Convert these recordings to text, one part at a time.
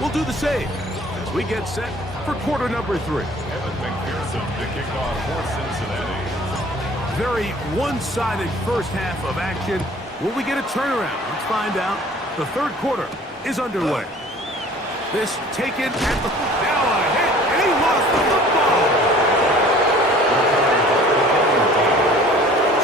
will do the same as we get set for quarter number 3. Very one-sided first half of action. Will we get a turnaround? Let's find out. The third quarter is underway. This taken at the... Now a hit, and he lost the football.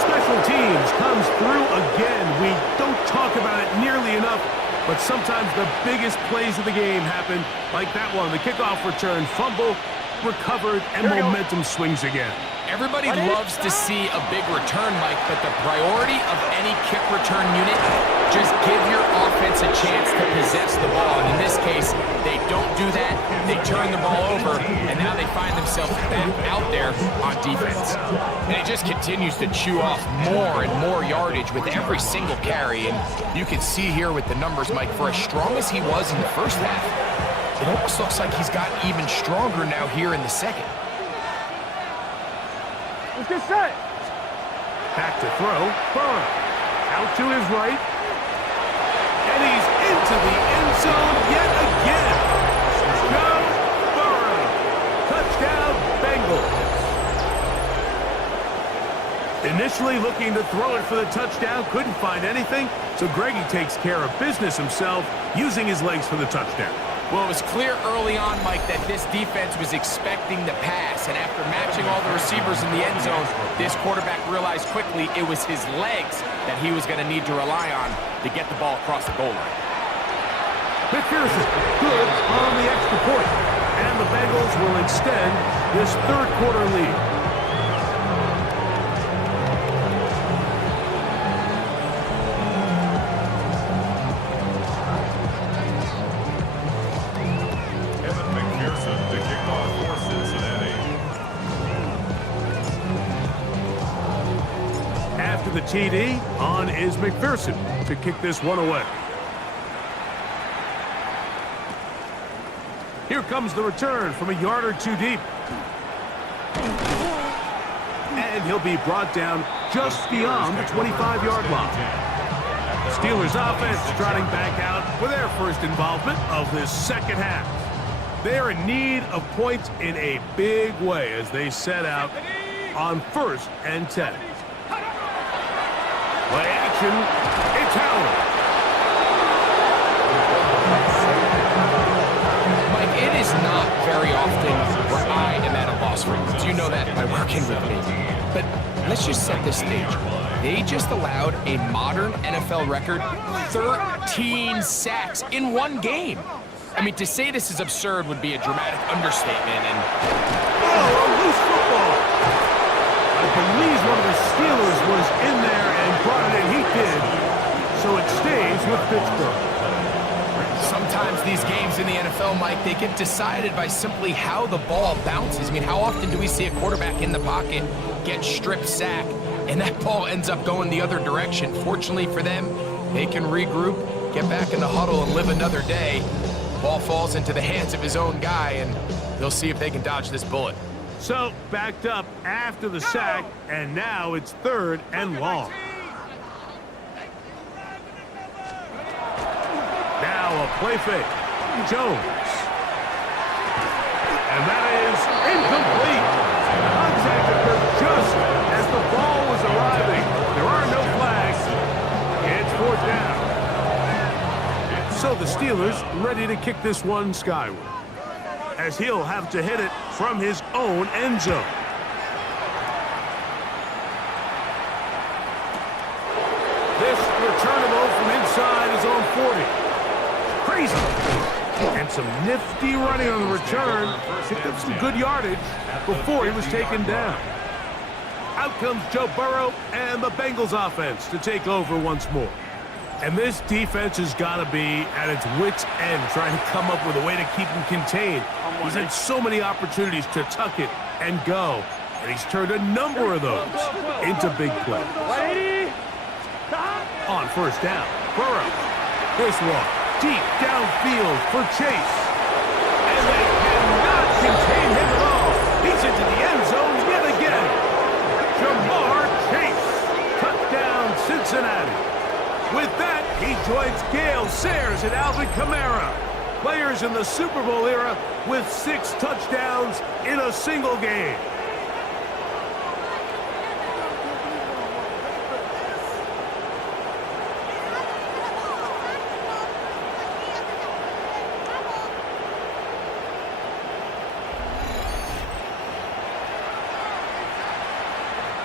Special teams comes through again. We don't talk about it nearly enough, but sometimes the biggest plays of the game happen, like that one. The kickoff return, fumble, recovered, and momentum swings again. Everybody loves to see a big return, Mike, but the priority of any kick return unit, just give your offense a chance to possess the ball. And in this case, they don't do that. They turn the ball over, and now they find themselves back out there on defense. And it just continues to chew off more and more yardage with every single carry. And you can see here with the numbers, Mike, for as strong as he was in the first half, it almost looks like he's gotten even stronger now here in the second. Let's get set. Back to throw. Burrow. Out to his right. And he's into the end zone yet again. Joe Burrow. Touchdown, Bengals. Initially looking to throw it for the touchdown. Couldn't find anything. So Greggy takes care of business himself, using his legs for the touchdown. Well, it was clear early on, Mike, that this defense was expecting the pass, and after matching all the receivers in the end zone, this quarterback realized quickly it was his legs that he was going to need to rely on to get the ball across the goal line. McPherson, good on the extra point, and the Bengals will extend this third quarter lead. The TD on is McPherson to kick this one away. Here comes the return from a yard or two deep. And he'll be brought down just beyond the 25-yard line. Steelers offense trotting back out with their first involvement of this second half. They're in need of points in a big way as they set out on 1st and 10. Play action, it's Howard. Mike, it is not very often where I am at a loss for words. You know that by working with me. But let's just set this stage. They just allowed a modern NFL record 13 sacks in one game. I mean, to say this is absurd would be a dramatic understatement. And oh, a loose football. I believe one of the Steelers was in there and brought it in. He did. So it stays with Pittsburgh. Sometimes these games in the NFL, Mike, they get decided by simply how the ball bounces. I mean, how often do we see a quarterback in the pocket get strip sack and that ball ends up going the other direction? Fortunately for them, they can regroup, get back in the huddle, and live another day. Ball falls into the hands of his own guy, and they'll see if they can dodge this bullet. So, backed up after the sack, and now it's 3rd and long. Now a play fake. Jones. And that is incomplete. Contact occurred just as the ball was arriving. There are no flags. It's 4th down. So the Steelers ready to kick this one skyward, as he'll have to hit it from his own end zone. This returnable from inside his own 40. Crazy. And some nifty running on the return. Picked up some good yardage before he was taken down. Out comes Joe Burrow and the Bengals offense to take over once more. And this defense has got to be at its wits' end, trying to come up with a way to keep him contained. He's had so many opportunities to tuck it and go, and he's turned a number of those into big plays. On 1st down, Burrow. This one, deep downfield for Chase. And they cannot contain him at all. He's into the end zone yet again. Jamar Chase. Touchdown, Cincinnati. With that, he joins Gale Sayers and Alvin Kamara. players in the Super Bowl era with 6 touchdowns in a single game.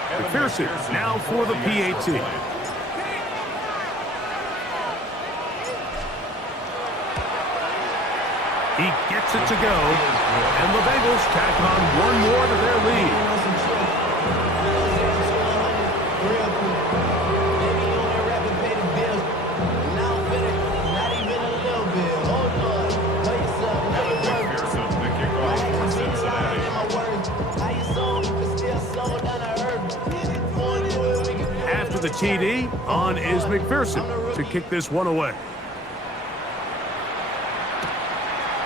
McPherson now for the PAT. He gets it to go, and the Bengals tack on one more to their lead. After the TD, on is McPherson to kick this one away.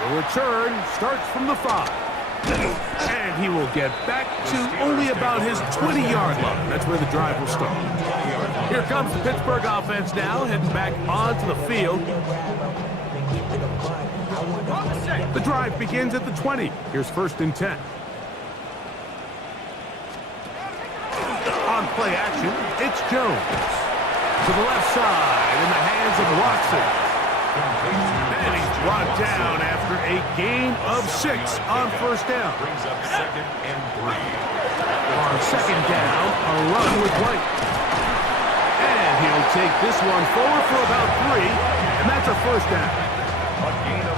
The return starts from the 5. And he will get back to only about his 20-yard line. That's where the drive will start. Here comes the Pittsburgh offense now, heading back onto the field. The drive begins at the 20. Here's 1st and 10. On play action, it's Jones. To the left side, in the hands of Watson. And he's brought down after a gain of 6 on 1st down. Brings up 2nd and 3. On 2nd down, a run with White. And he'll take this one forward for about 3, and that's a 1st down.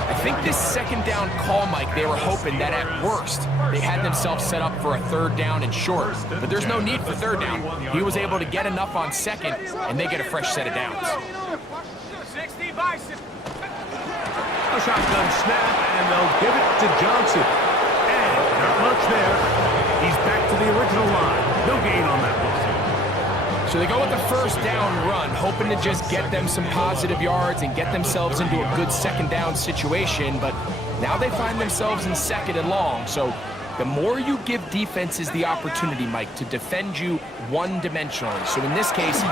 I think this 2nd down call, Mike, they were hoping that at worst they had themselves set up for a 3rd down and short. But there's no need for 3rd down. He was able to get enough on 2nd, and they get a fresh set of downs. A shotgun snap, and they'll give it to Johnson. And not much there. He's back to the original line. No gain on that one. So they go with the 1st down run, hoping to just get them some positive yards and get themselves into a good 2nd down situation, but now they find themselves in 2nd and long. So the more you give defenses the opportunity, Mike, to defend you one-dimensionally. So in this case,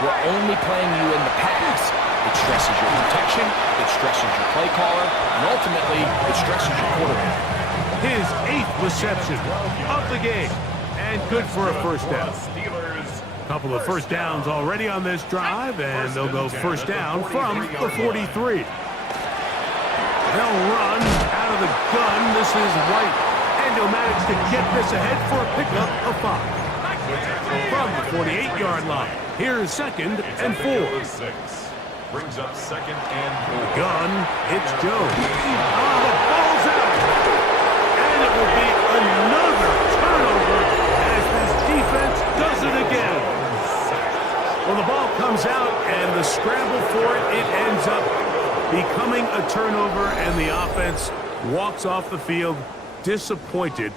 we're only playing you in the pass. It stresses your protection, it stresses your play caller, and ultimately, it stresses your quarterback. His 8th reception of the game, and good for a 1st down. Couple of 1st downs already on this drive, and they'll go 1st down from the 43. They'll run out of the gun. This is White, and he'll manage to get this ahead for a pickup of 5. From the 48-yard line, here's 2nd and 4. Brings up 2nd and 4. Gun, it's Jones. Oh, the ball's out, and it will be another turnover as this defense does it again. Well, the ball comes out, and the scramble for it, it ends up becoming a turnover, and the offense walks off the field disappointed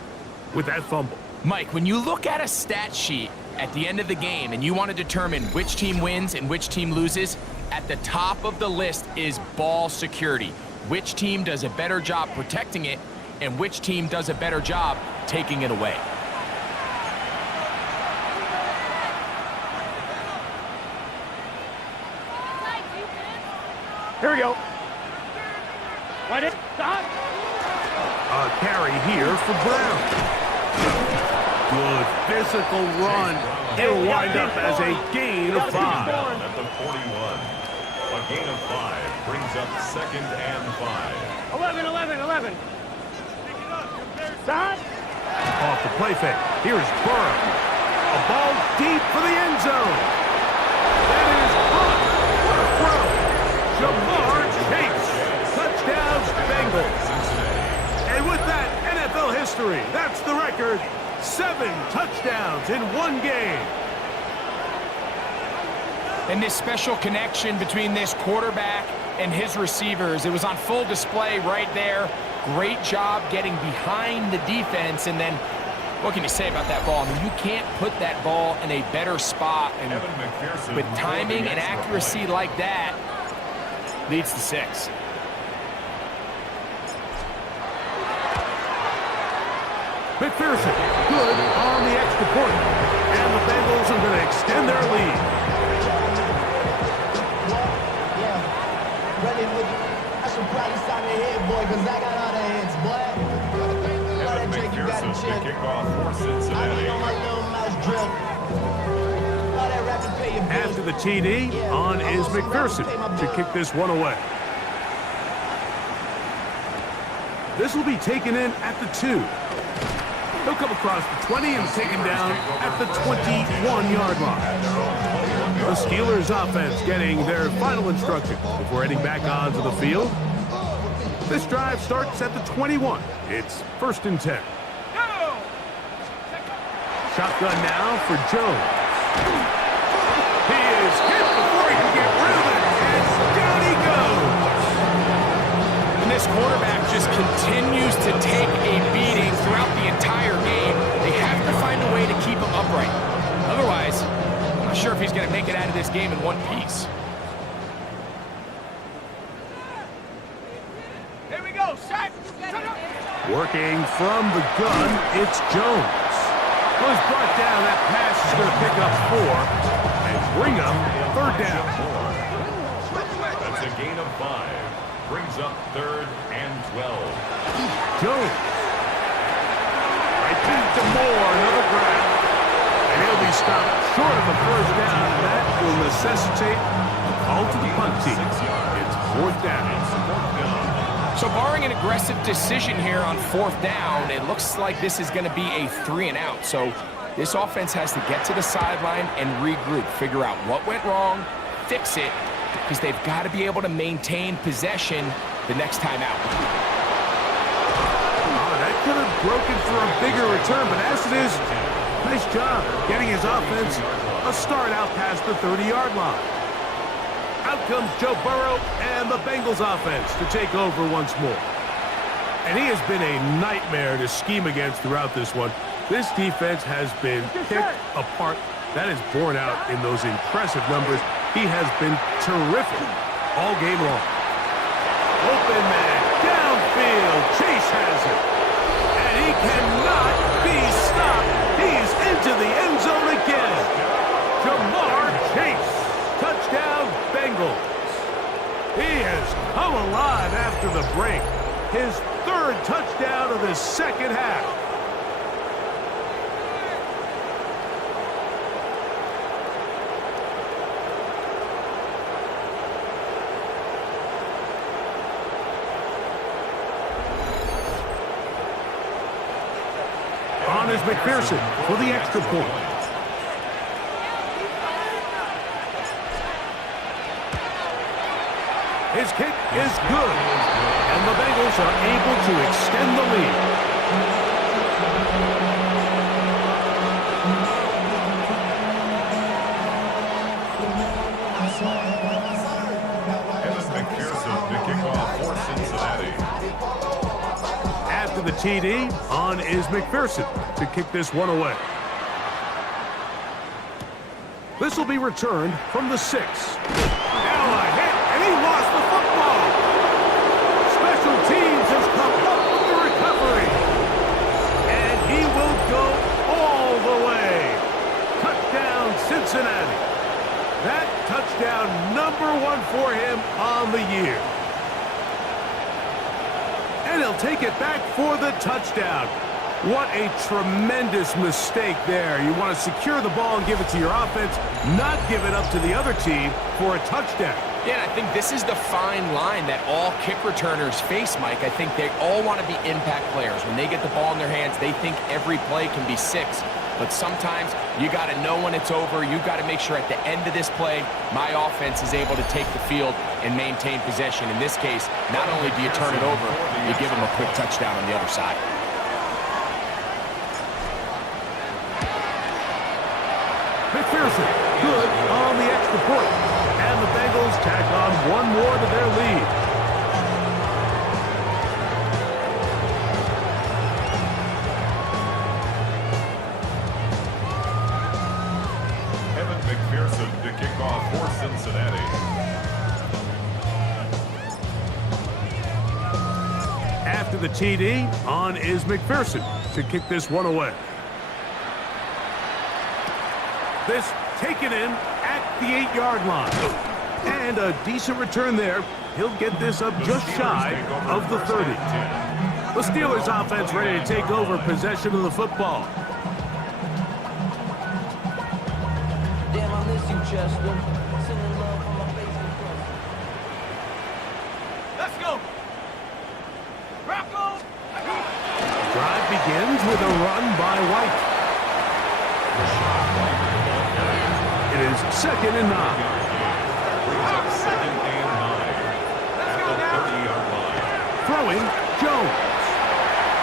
with that fumble. Mike, when you look at a stat sheet at the end of the game and you want to determine which team wins and which team loses, at the top of the list is ball security. Which team does a better job protecting it, and which team does a better job taking it away. Here we go. Right in. Stop. A carry here for Brown. Good physical run. It'll wind up as a gain of 5. At the 41. A gain of 5 brings up 2nd and 5. 11. Stop. Off the play fake. Here's Burrow. A ball deep for the end zone. That is Hunt. What a throw. Jamar Chase. Touchdowns, Bengals. And with that, NFL history. That's the record. 7 touchdowns in one game. And this special connection between this quarterback and his receivers, it was on full display right there. Great job getting behind the defense, and then what can you say about that ball? I mean, you can't put that ball in a better spot, and with timing and accuracy like that, leads to 6. McPherson, good on the extra point. And the Bengals are going to extend their lead. should probably sign your head, boy, because I got other heads, boy. Evan McPherson to kick off for I Cincinnati. be on my little mouse drill. All that rapid pay your bills. After the TD, on is McPherson to kick this one away. This will be taken in at the 2. He'll come across the 20 and taken down at the 21-yard line. The Steelers offense getting their final instruction before heading back onto the field. This drive starts at the 21. It's 1st and 10. Shotgun now for Jones. He is hit before he can get rid of it, and down he goes. And this quarterback just continues to take a beating throughout the entire game. They have to find a way to keep him upright. Otherwise, I'm not sure if he's going to make it out of this game in one piece. Here we go, set. Working from the gun, it's Jones. Was brought down. That pass is going to pick up 4 and bring up 3rd down. That's a gain of 5. Brings up 3rd and 12. Jones. Right back to Moore. Another grab. And he'll be stopped short of the 1st down. And that will necessitate a call to the punt team. It's 4th down. So barring an aggressive decision here on 4th down, it looks like this is going to be a 3 and out. So this offense has to get to the sideline and regroup, figure out what went wrong, fix it, because they've got to be able to maintain possession the next time out. Oh, that could have broken for a bigger return, but as it is, nice job getting his offense a start out past the 30-yard line. Out comes Joe Burrow and the Bengals offense to take over once more. And he has been a nightmare to scheme against throughout this one. This defense has been picked apart. That is borne out in those impressive numbers. He has been terrific all game long. Open man, downfield, Chase has it. And he cannot be stopped. He's into the end zone again. Jamar Chase. Touchdown, Bengals. He has come alive after the break. His 3rd touchdown of the 2nd half. On is McPherson for the extra point. His kick is good, and the Bengals are able to extend the lead. Evan McPherson to kick off for Cincinnati. After the TD, on is McPherson to kick this one away. This will be returned from the 6. Now a hit, and he lost the football. Special teams has come up with the recovery. And he will go all the way. Touchdown, Cincinnati. That touchdown #1 for him on the year. And he'll take it back for the touchdown. What a tremendous mistake there. You want to secure the ball and give it to your offense, not give it up to the other team for a touchdown. Yeah, I think this is the fine line that all kick returners face, Mike. I think they all want to be impact players. When they get the ball in their hands, they think every play can be 6. But sometimes you got to know when it's over. You got to make sure at the end of this play, my offense is able to take the field and maintain possession. In this case, not only do you turn it over, you give them a quick touchdown on the other side. McPherson, good on the extra point. And the Bengals tack on one more to their lead. Evan McPherson to kick off for Cincinnati. After the TD, on is McPherson to kick this one away. This taken in at the 8-yard line. And a decent return there he'll get this up just shy of the 30. The Steelers offense ready to take over possession of the football. Damn, I miss you, Chester. Sending love from my Facebook friends. Let's go. Rocco. Drive begins with a run by White. It is 2nd and 9. Second and 9 at the 30-yard line. Throwing, Jones.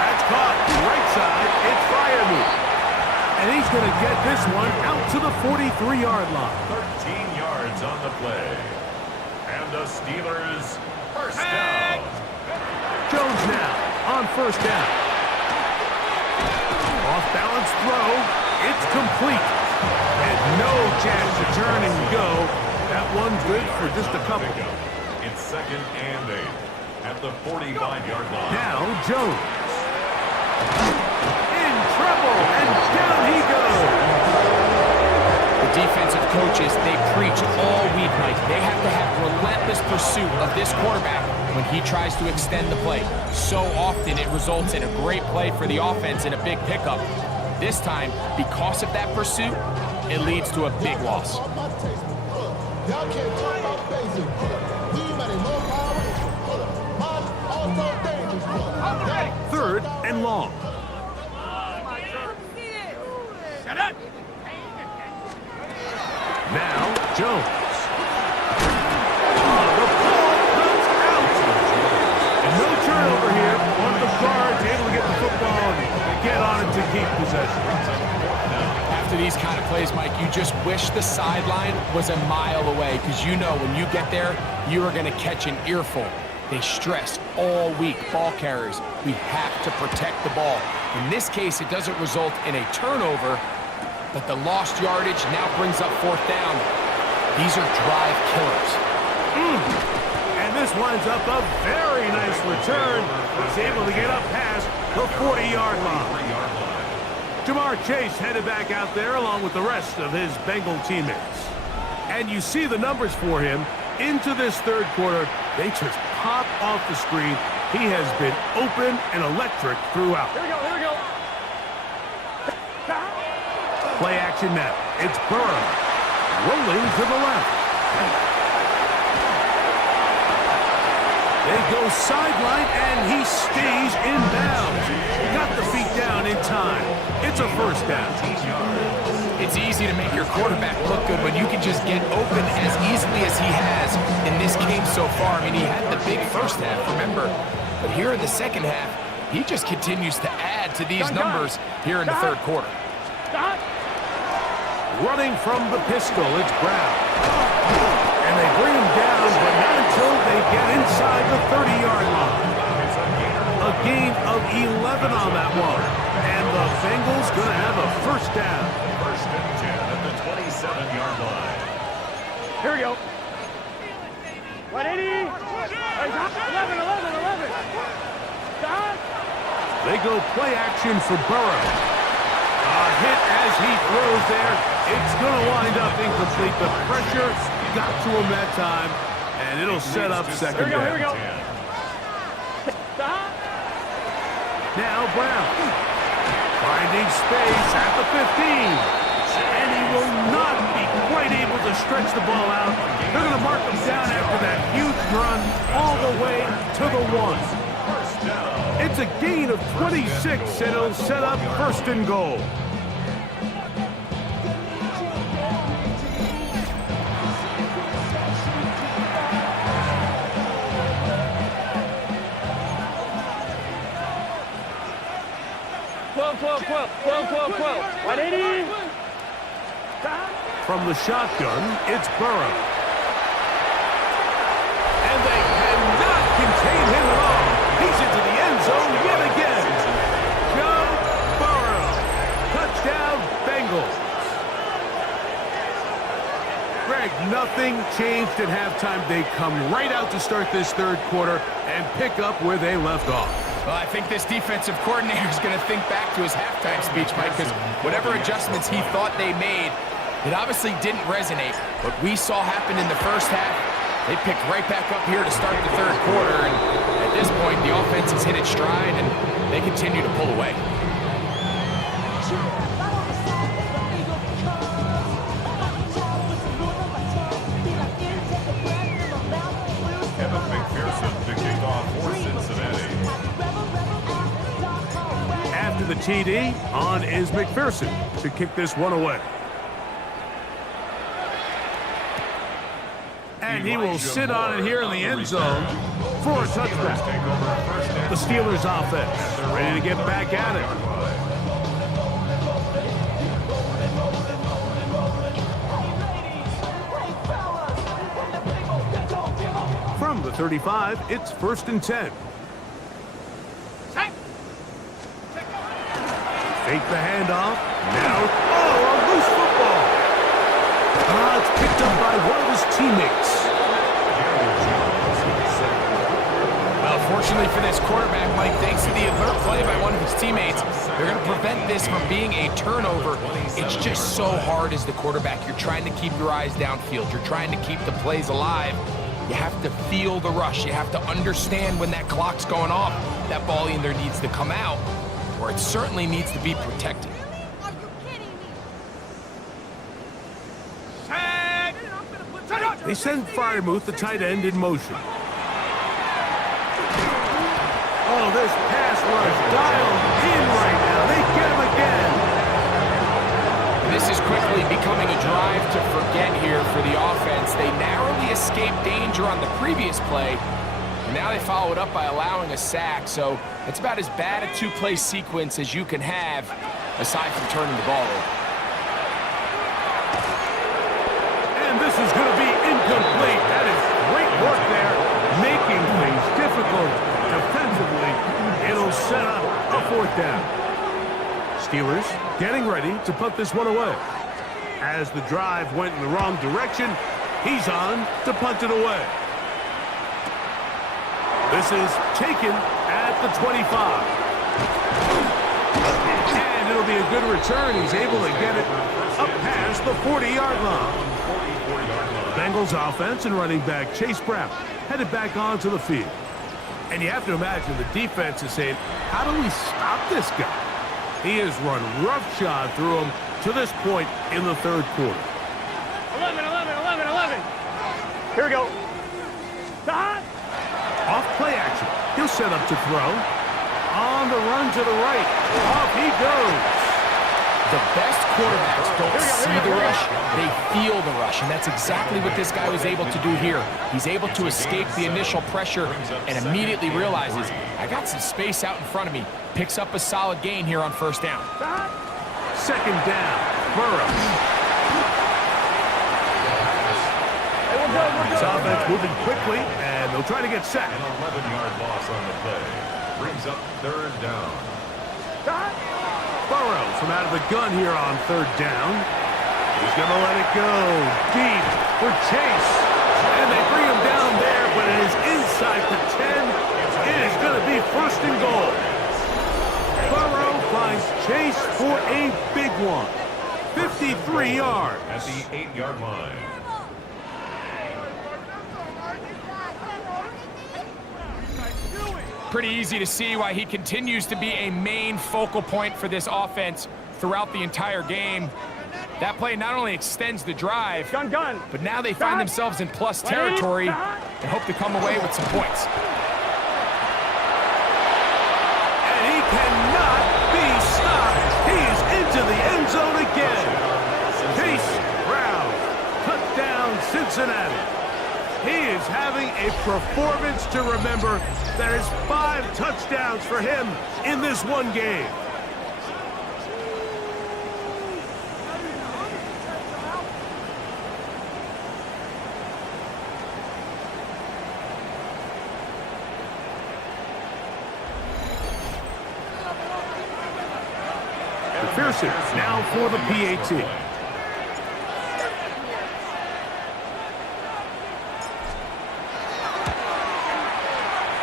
That's caught right side. It's Fryermuth. And he's going to get this one out to the 43-yard line. 13 yards on the play. And the Steelers first down. Jones now on first down. Off-balance throw. It's complete. And no chance to turn and go. That one's good for just a couple. It's 2nd and 8 at the 45-yard line. Now Jones. In trouble, and down he goes. The defensive coaches, they preach all week, Mike. They have to have relentless pursuit of this quarterback when he tries to extend the play. So often it results in a great play for the offense and a big pickup. This time, because of that pursuit, it leads to a big loss. Y'all can't talk about basic. Team at a low power. Mine also dangerous. 3rd and long. Shut up. Now Jones. The ball comes out. And no turnover here. One of the guards able to get the football and get on it to keep possession. After these kind of plays, Mike, you just wish the sideline was a mile away because you know when you get there, you are going to catch an earful. They stress all week, ball carriers. We have to protect the ball. In this case, it doesn't result in a turnover, but the lost yardage now brings up 4th down. These are drive killers. And this winds up a very nice return. He's able to get up past the 40-yard line. Jamar Chase headed back out there along with the rest of his Bengal teammates. And you see the numbers for him into this 3rd quarter. They just pop off the screen. He has been open and electric throughout. Here we go. Here we go. Play action now. It's Burrow rolling to the left. They go sideline, and he stays in bounds. Got the feet down in time. It's a first down. It's easy to make your quarterback look good when you can just get open as easily as he has in this game so far. I mean, he had the big first half, remember. But here in the second half, he just continues to add to these numbers here in the 3rd quarter. Running from the pistol, it's Brown. And they bring him down, but not until they get inside the 30-yard line. A gain of 11 on that one. And the Bengals going to have a first down. 1st and 10 at the 27-yard line. Here we go. 180. 11. Stop. They go play action for Burrow. A hit as he throws there. It's going to wind up incomplete. The pressure got to him that time, and it'll set up 2nd down. Here we go. Stop. Now Brown. Finding space at the 15. And he will not be quite able to stretch the ball out. They're going to mark him down after that huge run all the way to the 1. It's a gain of 26, and it'll set up 1st and goal. Twelve. 180. From the shotgun, it's Burrow. And they cannot contain him at all. He's into the end zone yet again. Joe Burrow. Touchdown, Bengals. Greg, nothing changed at halftime. They come right out to start this 3rd quarter and pick up where they left off. Well, I think this defensive coordinator is going to think back to his halftime speech, Mike, because whatever adjustments he thought they made, it obviously didn't resonate. What we saw happen in the first half, They picked right back up here to start the third quarter, and at this point, the offense has hit its stride, and they continue to pull away. Kevin McPherson to kick off for Cincinnati. After the TD, on is McPherson to kick this one away. And he will sit on it here in the end zone for a touchback. The Steelers offense ready to get back at it. From the 35, it's 1st and 10. Fake the handoff. Now, a loose football. It's picked up by one of his teammates. Well, fortunately for this quarterback, Mike, thanks to the alert play by one of his teammates, they're going to prevent this from being a turnover. It's just so hard as the quarterback. You're trying to keep your eyes downfield. You're trying to keep the plays alive. You have to feel the rush. You have to understand when that clock's going off. That ball either needs to come out, or it certainly needs to be protected. Are you kidding me? They send Freiermuth, the tight end, in motion. Oh, this pass rush dialed in right now. They get him again. This is quickly becoming a drive to forget here for the offense. They narrowly escaped danger on the previous play. And now they follow it up by allowing a sack. So it's about as bad a two-play sequence as you can have, aside from turning the ball over. And this is going to be incomplete. That is great work there, making things difficult defensively. It'll set up a 4th down. Steelers getting ready to put this one away. As the drive went in the wrong direction, he's on to punt it away. This is taken at the 25. And it'll be a good return. He's able to get it up past the 40-yard line. The Bengals offense and running back Chase Brown headed back onto the field. And you have to imagine the defense is saying, how do we stop this guy? He has run roughshod through him to this point in the third quarter. 11. Here we go. Stop. Off play action. He'll set up to throw. On the run to the right. Off he goes. The best quarterbacks don't see the rush, they feel the rush, and that's exactly what this guy was able to do here. He's able to escape the initial pressure and immediately realizes, I got some space out in front of me. Picks up a solid gain here on 1st down. 2nd down. Burrow. His offense moving quickly, and they'll try to get sacked. An 11-yard loss on the play. Brings up 3rd down. Burrow from out of the gun here on 3rd down. He's going to let it go deep for Chase. And they bring him down there, but it is inside the 10. It is going to be 1st and goal. Burrow finds Chase for a big one. 53 yards. At the 8-yard line. Pretty easy to see why he continues to be a main focal point for this offense throughout the entire game. That play not only extends the drive, but now they find themselves in plus territory and hope to come away with some points. And he cannot be stopped. He is into the end zone again. Chase Brown, touchdown Cincinnati. He is having a performance to remember. There's 5 touchdowns for him in this one game. McPherson now for the PAT.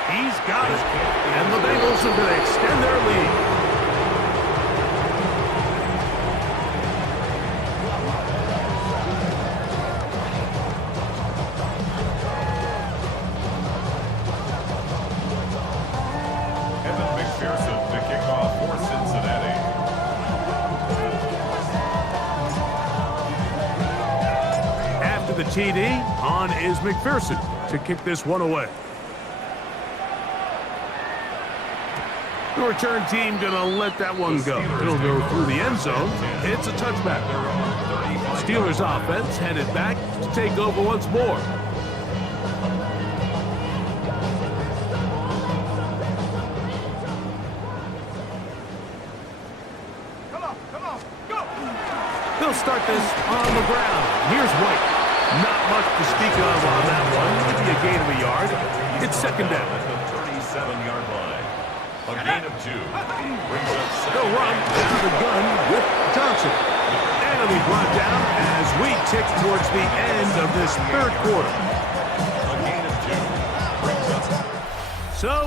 He's got it. And the Bengals are going to extend their lead. with the TD. On is McPherson to kick this one away. The return team going to let that one go. It'll go through the end zone. It's a touchback. Steelers offense headed back to take over once more. They'll start this on the ground. Here's White. Not much to speak of on that one. Maybe a gain of a yard. It's second down. At the 37-yard line. A gain of 2. Brings up They'll run out of the gun with Johnson. And he'll be brought down as we tick towards the end of this third quarter. a gain of 2. Brings up So